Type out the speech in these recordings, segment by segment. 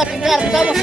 la pintar, estamos.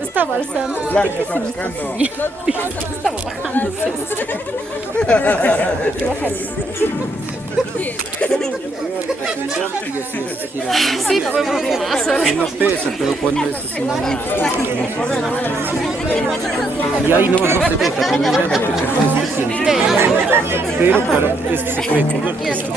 Estaba alzando. Claro, ya está buscando. Estaba bajándose. Sí, fue muy bien. No pesa, pero cuando es así, y ahí no se deja, cuando ya la fecha se siente. Pero para este se puede comer. Esto.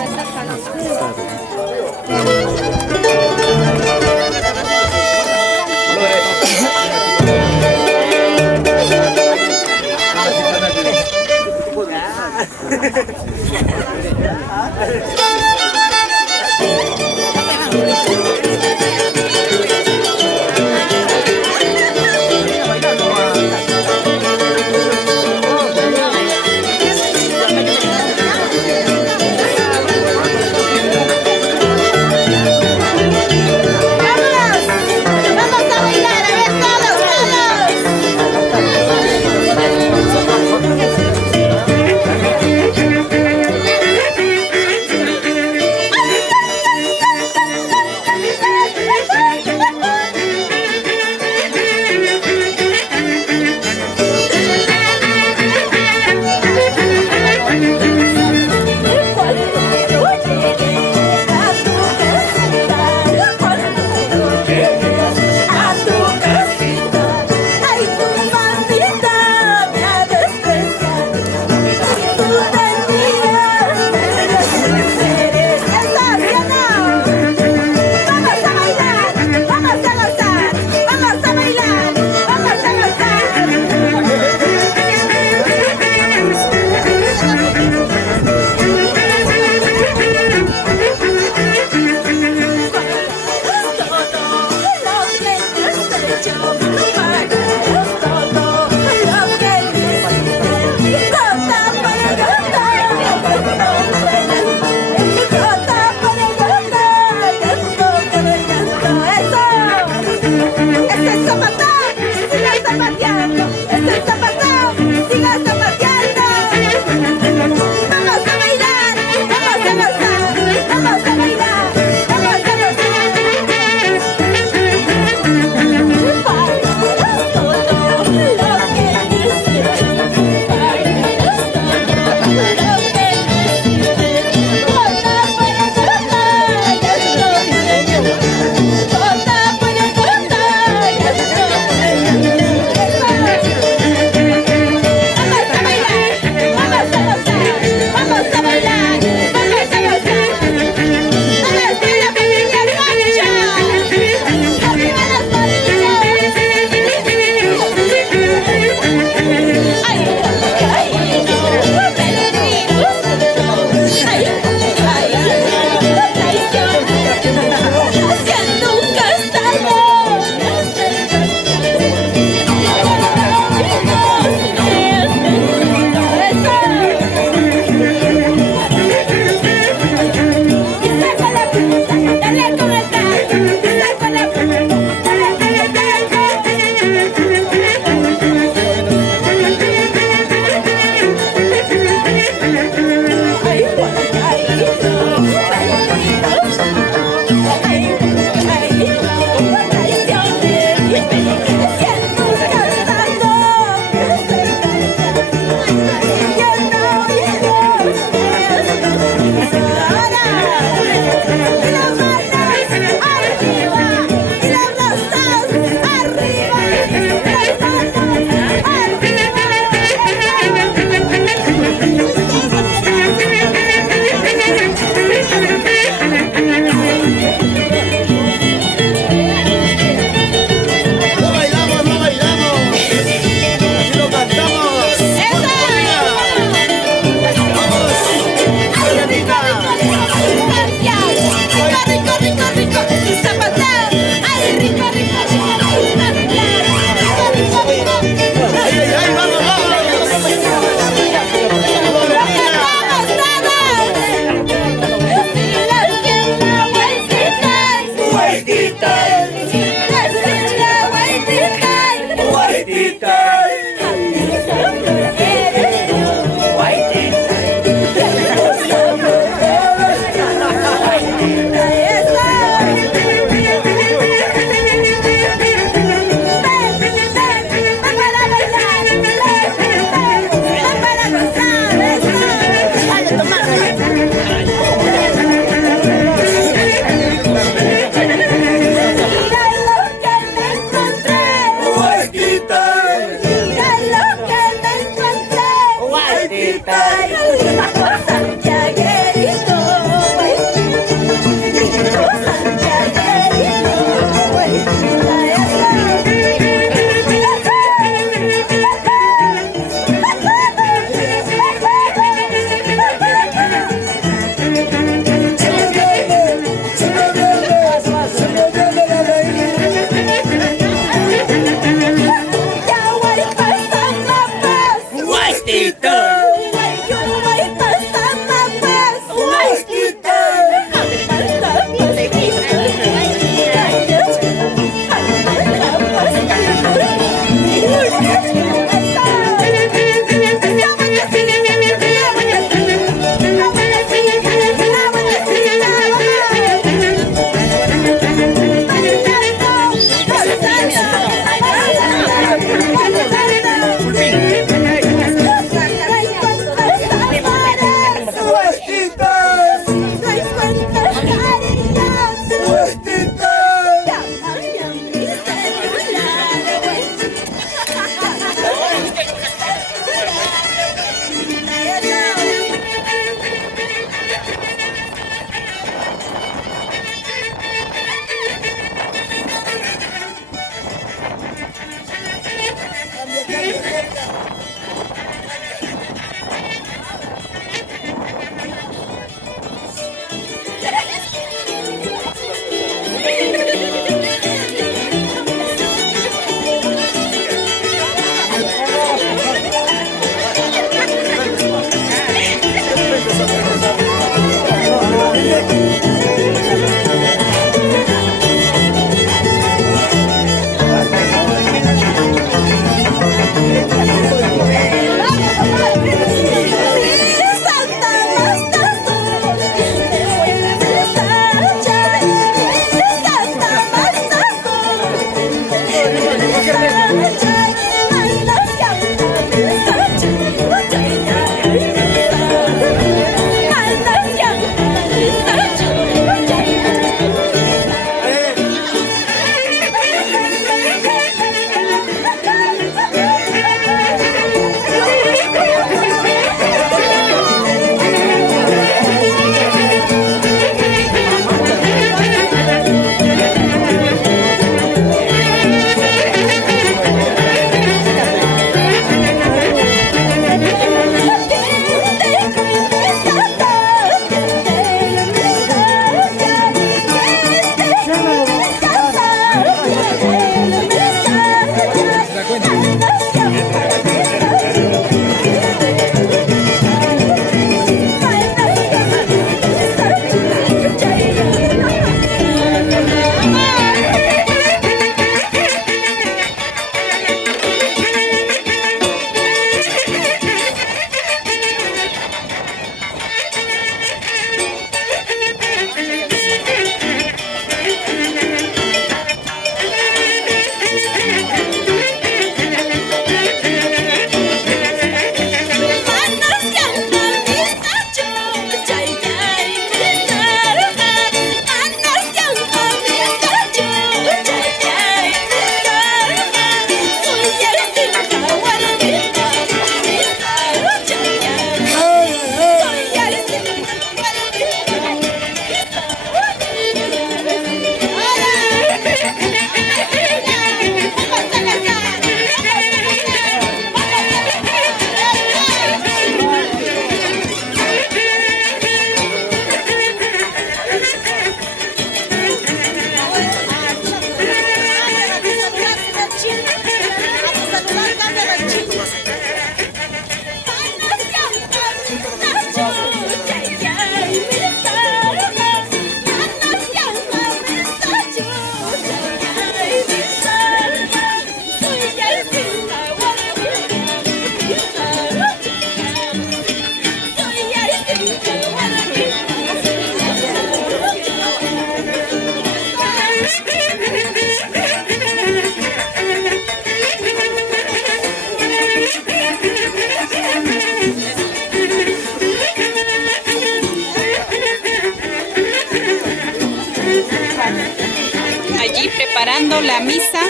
Allí preparando la misa.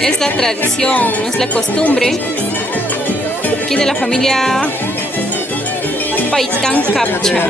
Es la tradición, es la costumbre aquí de la familia Paitán Capcha.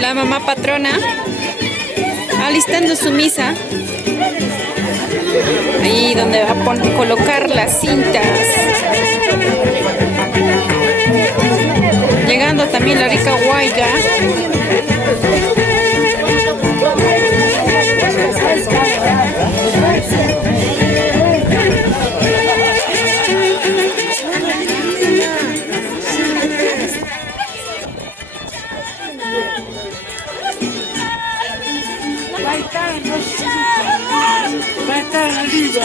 La mamá patrona alistando su misa, ahí donde va a colocar las cintas. Llegando también la rica huayga. Vai estar arriba.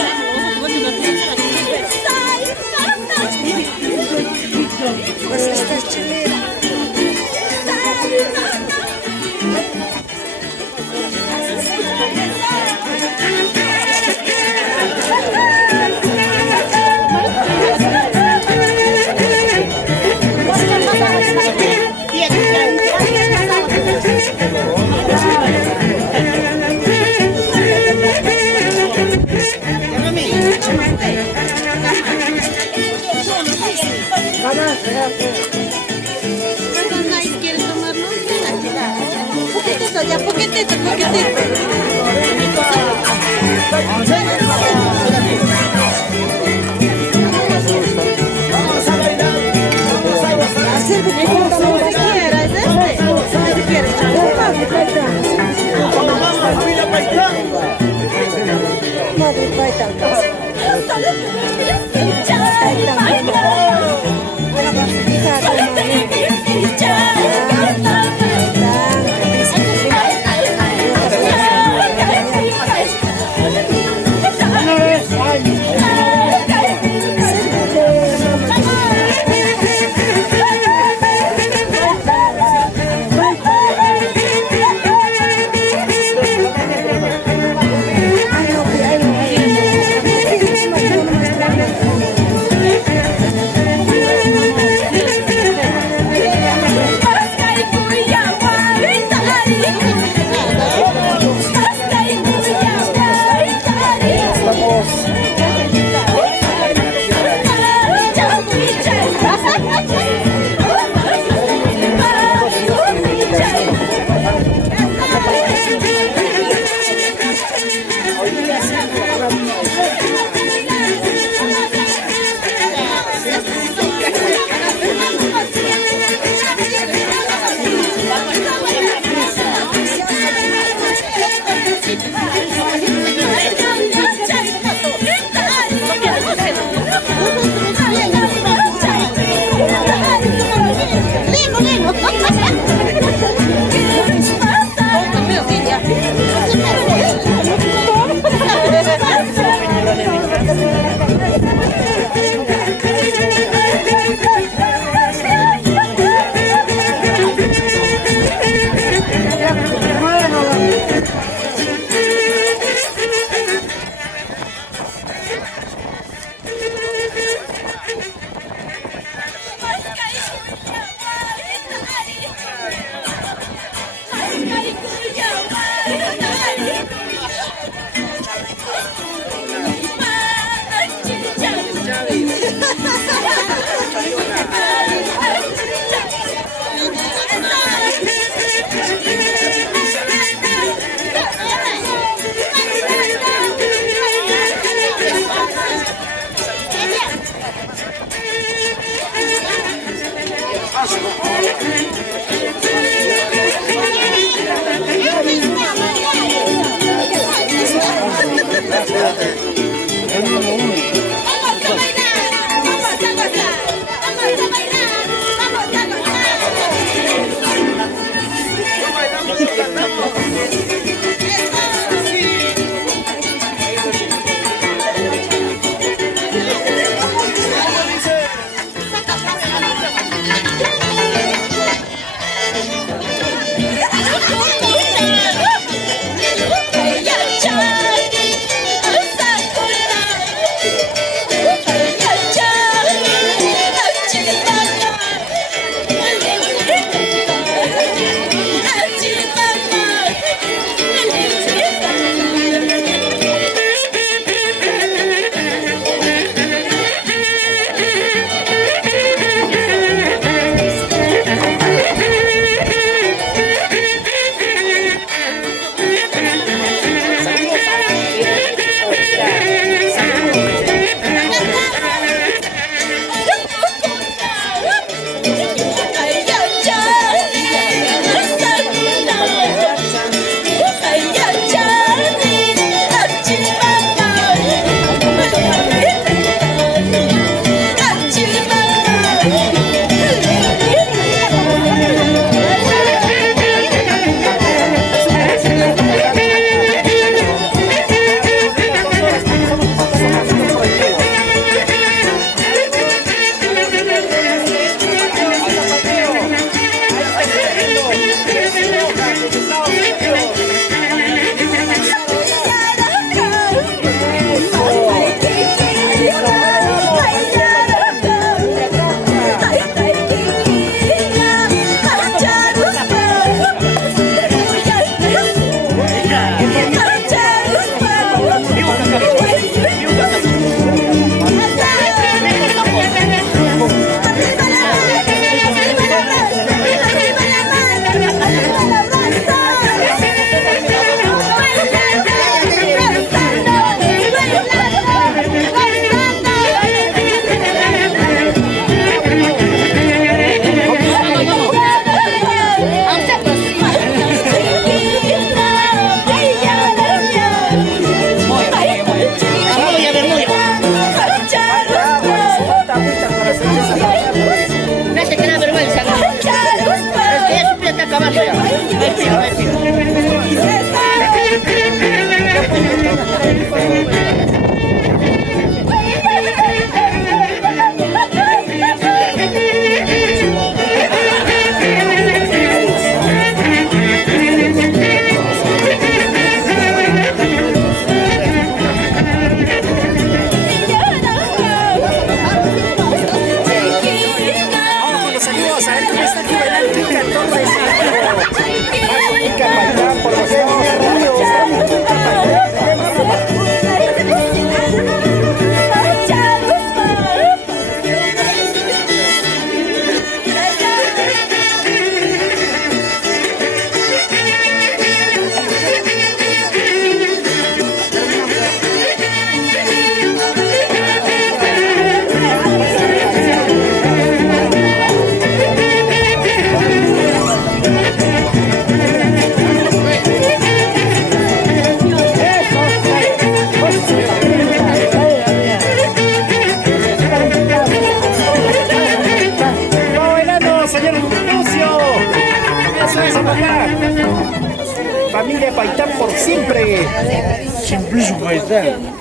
¿Quieres tomarlo? Poquitito, ya, poquitito, poquitito. Hacer como cualquiera, ¿es este? Si quieres, Familia Paitán por siempre. Simplísimo Paitán.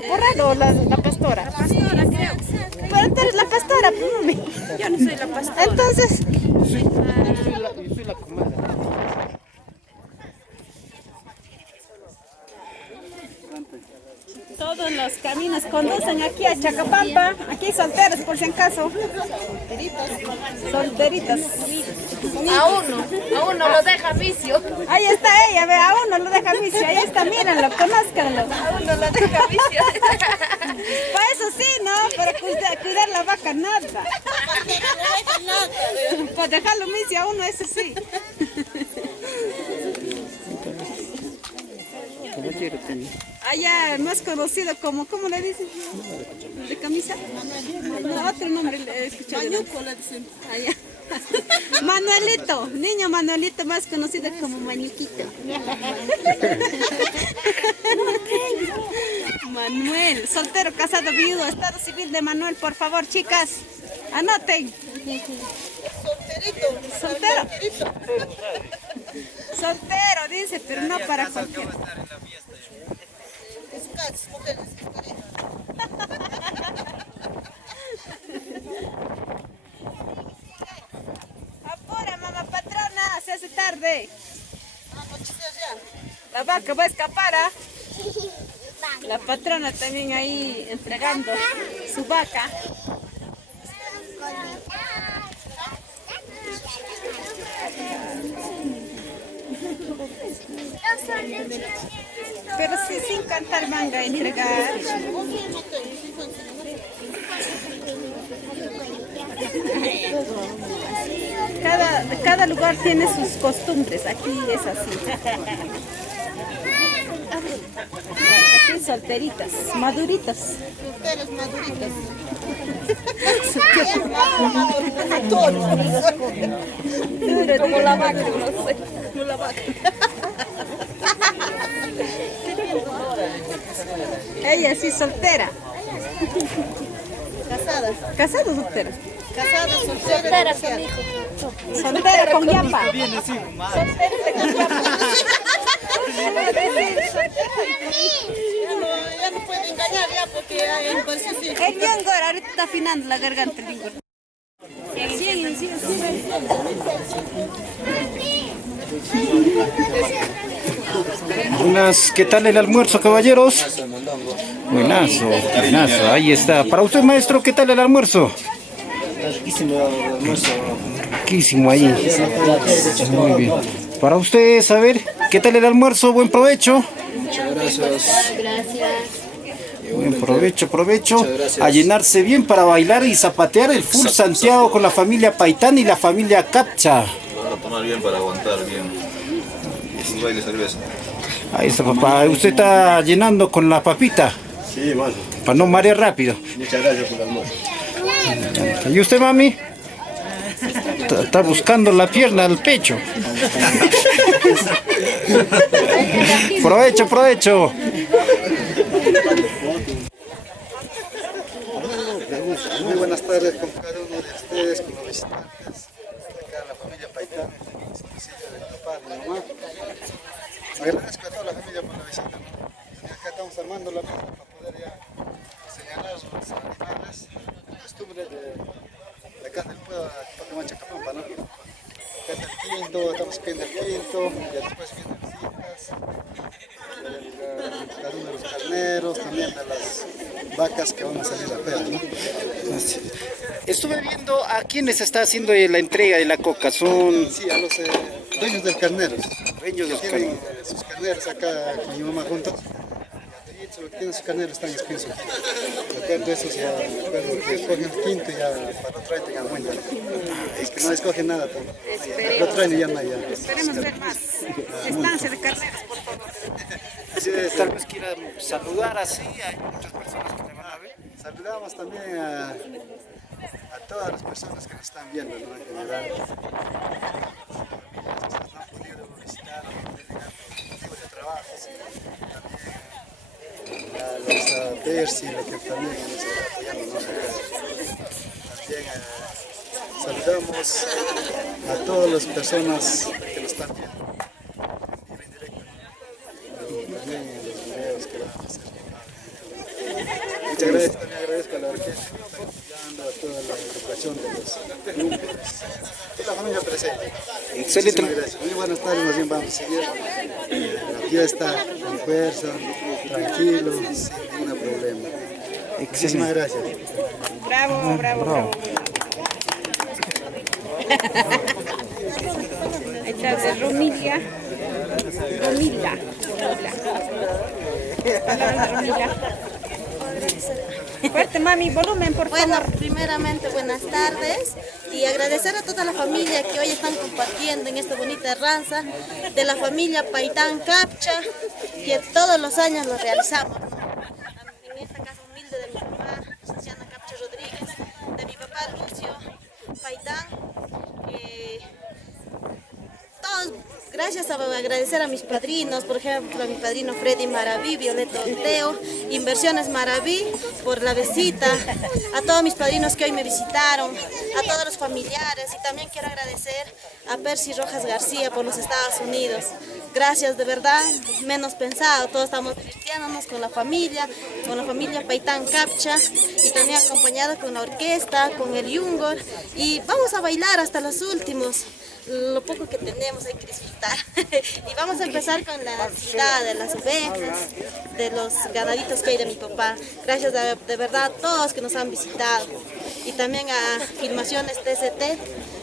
caporal o la pastora? La pastora, creo. Pero tú eres la pastora, pues, mami. Yo no soy la pastora. Entonces, Yo soy la comadre. todos los caminos conducen aquí a Chacapampa. Aquí solteros, por si acaso. Solteritas. A uno lo deja vicio. Ahí está ella, ve, a uno lo deja vicio. Ahí está, mírenlo, conózcanlo. A uno lo deja vicio. Para eso sí, ¿no? Para cuidar la vaca, nada. Para dejarlo vicio a uno, eso sí. Caballero tenía. Allá no es conocido como, ¿cómo le dicen? ¿De camisa? No, otro nombre he escuchado. Mañuco le dicen. Allá. Manuelito, niño Manuelito, más conocido como Mañuquito. Manuel, soltero, casado, viudo, estado civil de Manuel, por favor, chicas, anoten. Soltero. Soltero, dice, pero no para cualquiera. Apura, mamá patrona, se hace tarde. La vaca va a escapar, ¿ah? La patrona también ahí entregando su vaca. Pero sí, sin cantar van a entregar. Cada lugar tiene sus costumbres, aquí es así. Aquí solteritas, maduritas. Solteras, maduritas. Como la vaca, no sé. Como la vaca. Ella sí, soltera. Casada. ¿Casada o soltera? Casada, soltera con hijo. Soltera con yapa. Ya no puede engañar ya porque El Yongor ahorita está afinando la garganta. El Yongor. Sí. Buenas, ¿qué tal el almuerzo, caballeros? Buenazo, buenazo, ahí está. Para usted, maestro, ¿qué tal el almuerzo? Riquísimo el almuerzo. Riquísimo ahí. Muy bien. Para ustedes, a ver, ¿qué tal el almuerzo? Buen provecho. Muchas gracias. Buen provecho. A llenarse bien para bailar y zapatear el Full Santiago con la familia Paitán y la familia Capcha. Van a tomar bien para aguantar bien. Un baile cerveza. Ahí está, papá. Usted está llenando con la papita. Sí, mano. Para no marear rápido. Muchas gracias por el almuerzo. ¿Y usted, mami? Está buscando la pierna al pecho. Provecho. Muy buenas tardes con cada uno de ustedes, con los visitantes, acá la familia Paitán, de mi papá, de mi mamá. Agradezco a toda la familia por la visita, ¿no? Acá estamos armando la mesa para poder ya señalar los animales, la costumbre de acá del pueblo, Pacaman Chacapampa, ¿no? Acá está el quinto, estamos viendo el quinto, y después vienen visitas, cada uno de los carneros, también de las vacas que van a salir a pera, ¿no? Estuve viendo a quienes está haciendo la entrega de la coca. Son Sí, a los dueños del carnero. dueños de los Tienen carneros. sus carneros acá con mi mamá juntos. Y los que tienen sus carneros están inscritos. Recuerdo esos ya, recuerdo que escogen el quinto y ya para otro año tengan cuenta. Es que no escogen nada tampoco. El otro año ya no hay. Ya. Esperemos ver más estancia de carneros, por favor. Así es, Tal vez quieran saludar así. Hay muchas personas que le van a ver. saludamos también a todas las personas que nos están viendo, ¿no? En general. Las que no han podido visitar, no han podido llegar por motivos de trabajo. También a los Percy, que también nos están apoyando, ¿no? También saludamos a todas las personas que nos están viendo en vivo y en directo, ¿no? También en los videos que van a hacer. agradezco a la orquesta que está apoyando a toda la educación de los grupos y la familia presente. Excelente. Muchísimas gracias. Muy buenas tardes, más bien vamos a seguir la fiesta con fuerza, tranquilo, sin ningún problema. Muchísimas gracias. Bravo, bravo, bravo. Esta es de Romila. Palabras de Romila. Fuerte, mami, volumen, por favor. Bueno, primeramente buenas tardes y agradecer a toda la familia que hoy están compartiendo en esta bonita herranza de la familia Paitán Capcha, que todos los años lo realizamos. En esta casa humilde de mi mamá, Luciana Capcha Rodríguez, de mi papá Lucio Paitán. Todos, gracias a agradecer a mis padrinos, por ejemplo a mi padrino Freddy Maraví, Violeta Orteo, Inversiones Maraví por la visita, a todos mis padrinos que hoy me visitaron, a todos los familiares y también quiero agradecer a Percy Rojas García por los Estados Unidos. Gracias, de verdad, menos pensado, todos estamos divirtiéndonos con la familia Paitán Capcha y también acompañada con la orquesta, con el yungor y vamos a bailar hasta los últimos. Lo poco que tenemos hay que disfrutar. Y vamos a empezar con la ciudad de las ovejas, de los ganaditos que hay de mi papá. Gracias de verdad a todos que nos han visitado. Y también a Filmaciones TCT.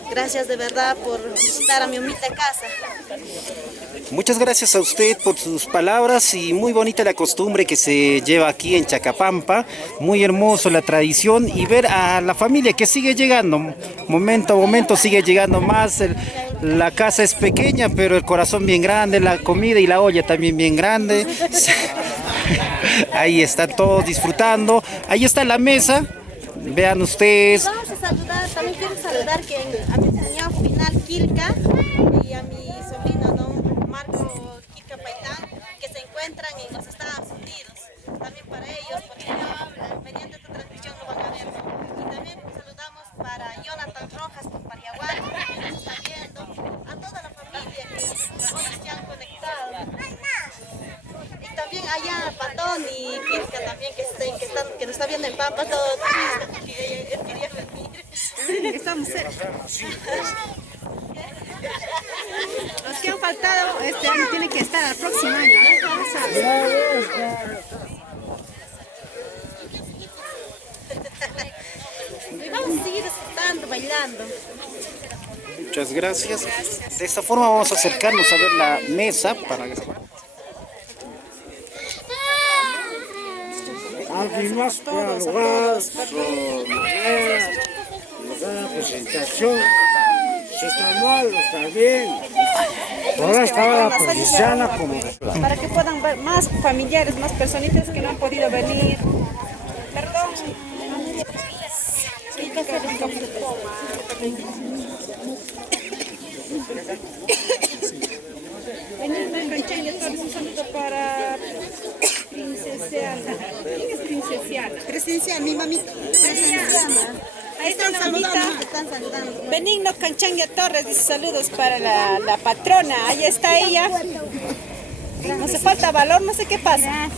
Gracias de verdad por visitar a mi humilde casa. Muchas gracias a usted por sus palabras y muy bonita la costumbre que se lleva aquí en Chacapampa, muy hermoso la tradición y ver a la familia que sigue llegando, momento a momento sigue llegando más, la casa es pequeña pero el corazón bien grande, la comida y la olla también bien grande, ahí están todos disfrutando, ahí está la mesa, vean ustedes. Vamos a saludar, también quiero saludar a mi señor final Quilca y a mi sobrino don Marco Quilca Paitán, que se encuentran en los Estados Unidos. También para ellos, porque mediante esta transmisión lo van a ver. Y también saludamos para Jonathan Rojas con Pariaguán, que nos está viendo, a toda la familia que hoy se han conectado. Y también allá Patón y Quilca también que nos está viendo en Pampa, todo que él quería venir. Estamos cerca. Los que han faltado este año tienen que estar al próximo año. Vamos a seguir disfrutando, bailando. Muchas gracias. De esta forma vamos a acercarnos a ver la mesa para Alguien más para el lugar, la presentación. Si está mal, está bien. Ahora estaba la policía como... Para que puedan ver más familiares, más personitas que no han podido venir. Perdón. Un saludo para Princesiana. ¿Quién es Princesiana? Presencial, mi mamita. Ahí está la mamita. Benigno Canchangia Torres dice saludos para la patrona. Ahí está ella. No hace falta valor, no sé qué pasa.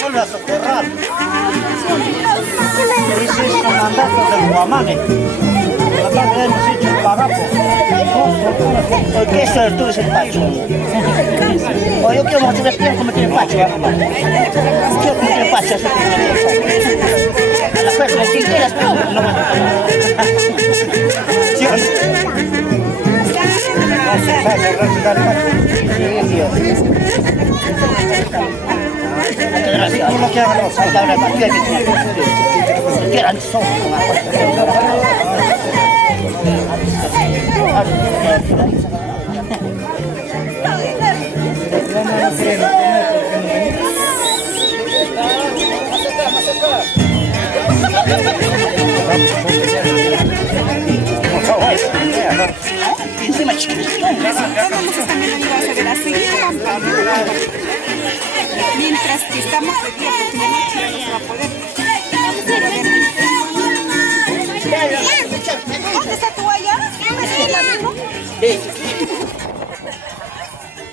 Vuelve a soterrar. Ese es el mandato del Guamane. Aparte hemos hecho el pagapo. Porque eso tú es el pacho. O yo quiero mostrar que como tiene pacho. Quiero que tiene pacho. A la fuerza, si quieres, no me encima chiquitito. Mientras que estamos de día, porque de noche no se va a poder. ¿Dónde está tu allá?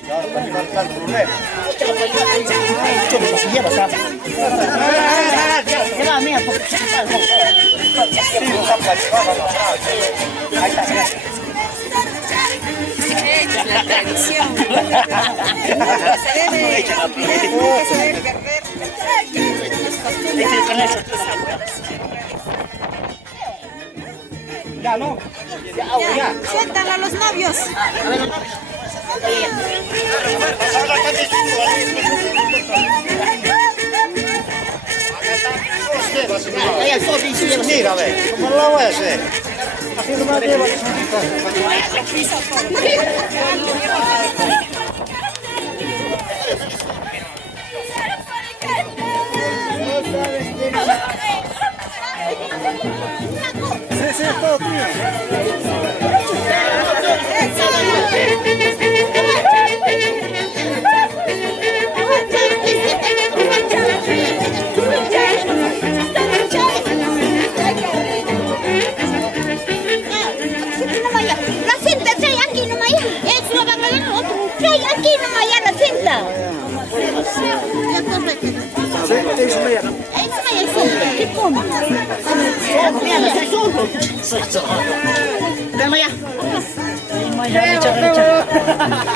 Claro, para marcar el problema. Lleva mía, porque se La tradición. Nunca se debe perder. Ya, no. Ya, siéntan a los novios. Mira, a ver, ¿cómo lo voy a hacer? Así no me lleva. Sí, todo mío.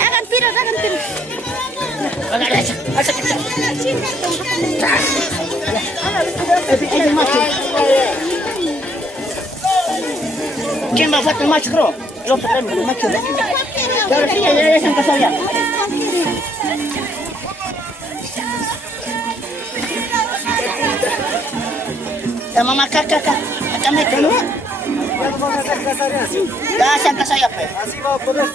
Hagan tiros. ¿Quién va a faltar el macho, creo? El otro premio, el macho. Ahora sí, ya se han casado ya. La mamá acá mete, ¿no? Ya se han casado ya, pues. Así va a poder.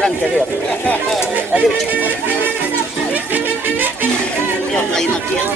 adelante, arriba. Arriba, chico. Yo, ahí no quiero.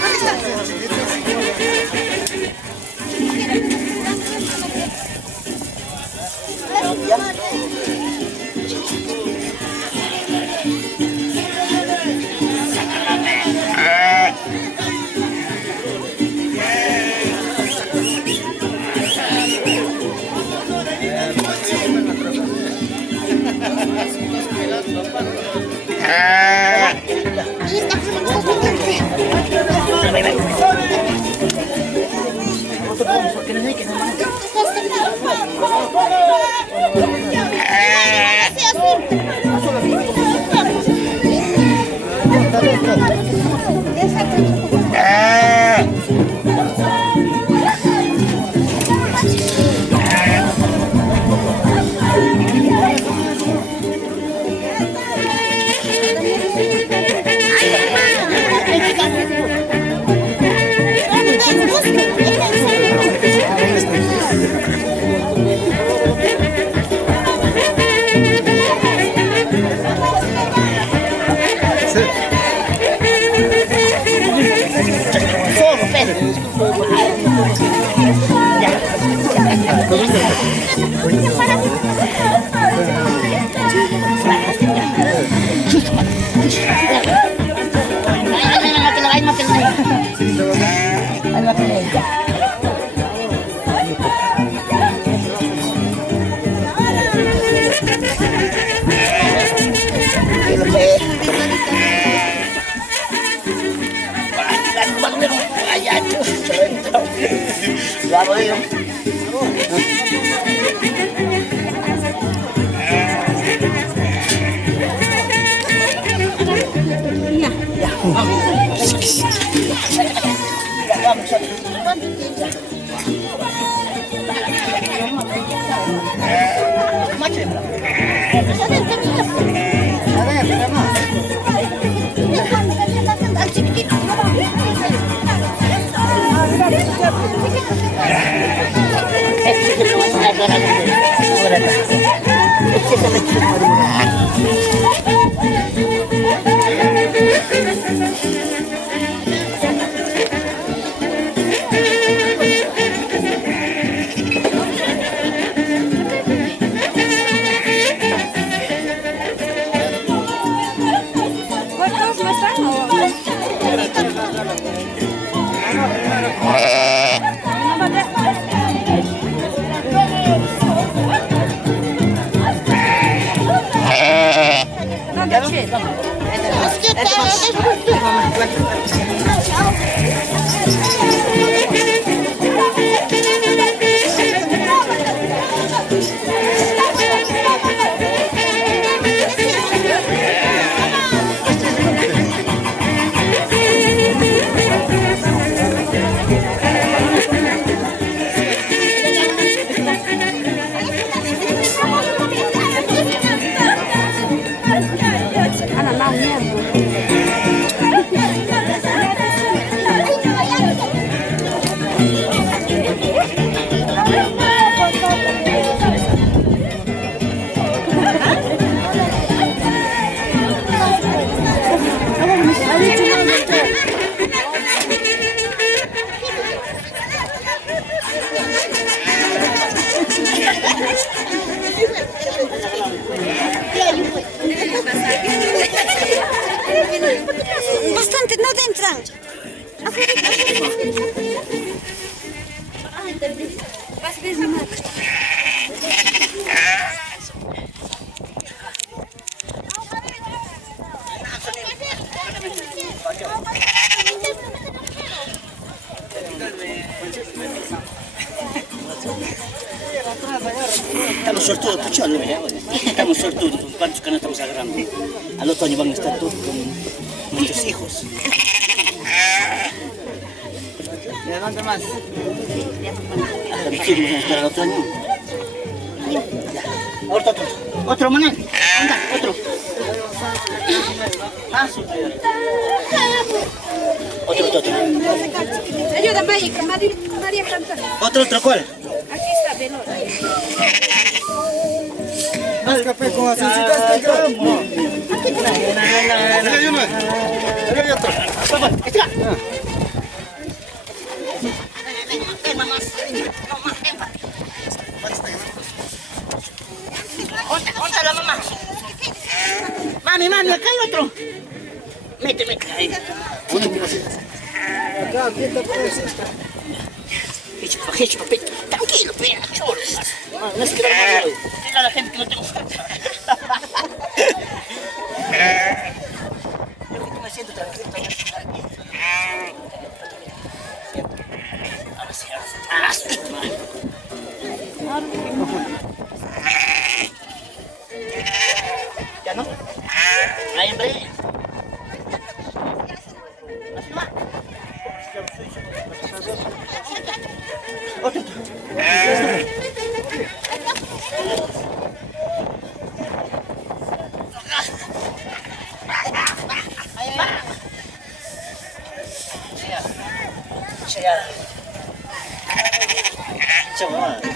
Bastante, no te entran. Estamos sortudos, Puchón, estamos sortudos con cuántos que no estamos agarrando. Al otro año van a estar todos con nuestros hijos. ¿De dónde más? Hasta mis hijos van a estar al otro año. Ya. Otro, Manuel. Anda, otro. Ah, otro. Ayúdame, María Cantón. Otro, ¿cuál? Aquí está, velo. Más café con asuncita este gramo. Hay uno. Hay otro. ¿Dónde la mamá? Mami, acá hay otro. Mete ahí. Acá, aquí está por eso. Hecho, papito. Tranquilo, pea, cholo. No es que dile a la gente que no tengo fuerza. Yo me siento tranquilo. Ahora sí. ¿Ya no? Ahí, hombre.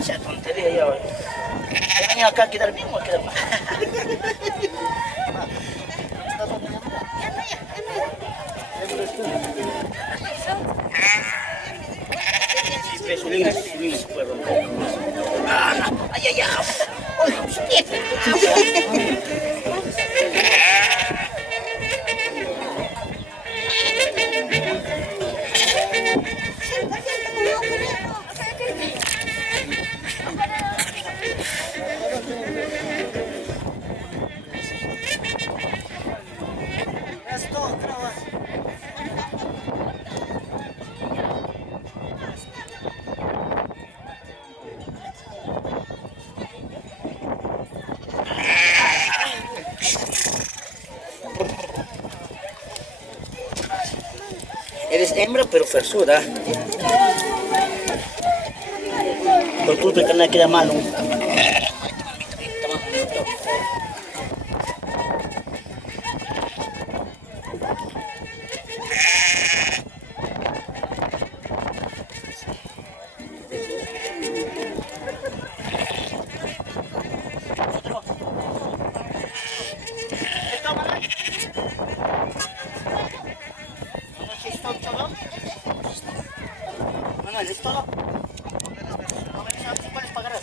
Esa tontería ya, güey. He venido acá a quedar bien o a quedar mal. Insulina se puede romper. Ay. Eres hembra pero ferzuda. Por culpa que no queda malo. ¿Es todo? ¿Cuáles pagarás?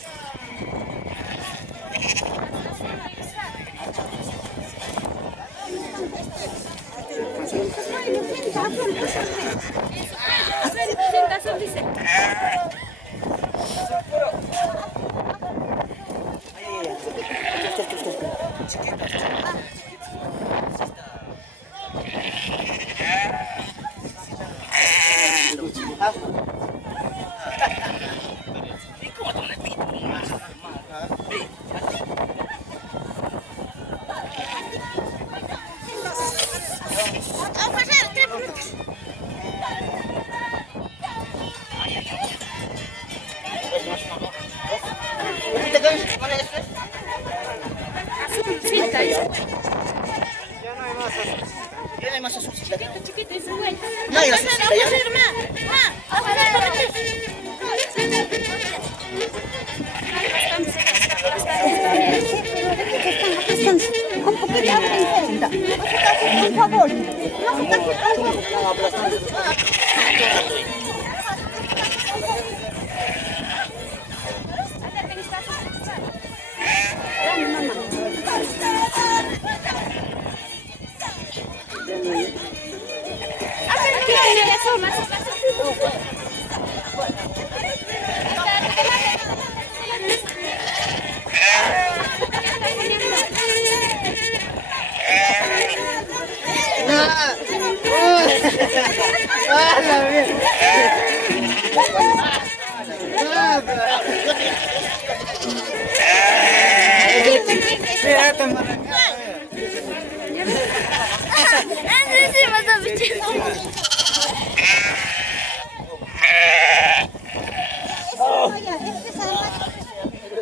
Ya no hay más azulcita. No hay azulcita, Un poquito de por favor.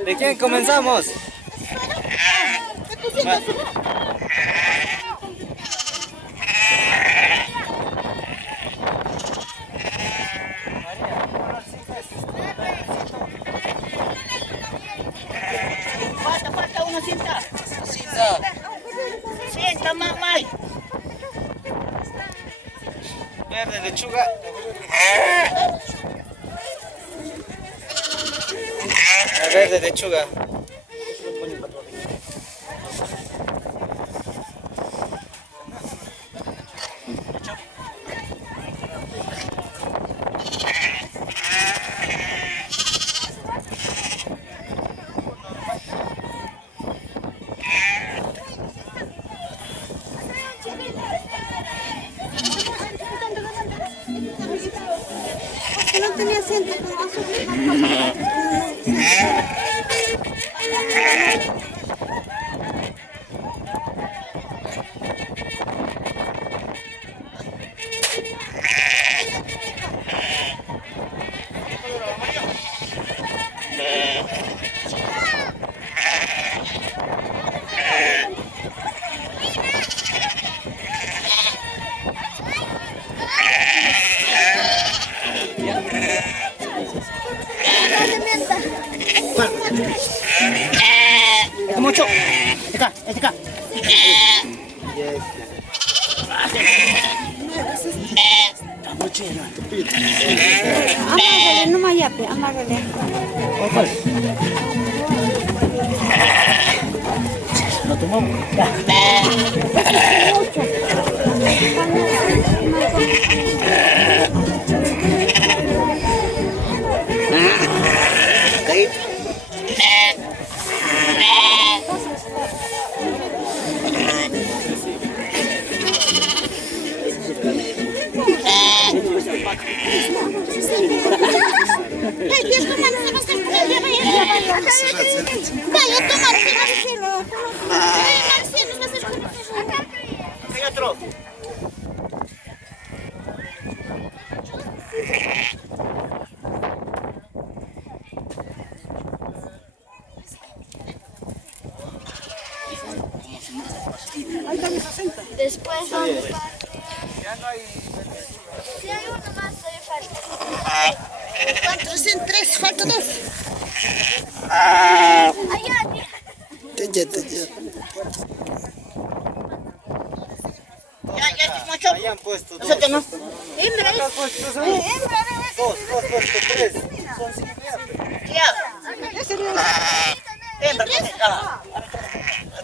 ¿De quién comenzamos? Falta una cinta. lechuga. La verde lechuga. No tenía acento. Mucho. Acá. Amárrale, no mayape, amárrale. Lo tomamos. Hay otro. Después vamos para... Si hay uno más, todavía falta. ¿Cuántos? Son 3, falta 2. Allá. Ya, macho. Ahí han puesto dos. Nosotros no. Hembra es. Dos, tres. Son 5 ya. Ya. Hembra,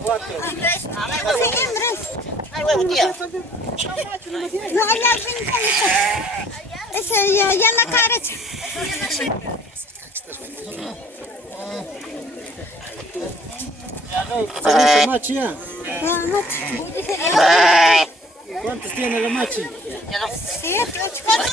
Cuatro. Hay huevo, tía. No, allá al fin, ese ya en la cara. Excelente machi ya. ¿Cuántos tiene la machi? Ya no. 7, 8, 4.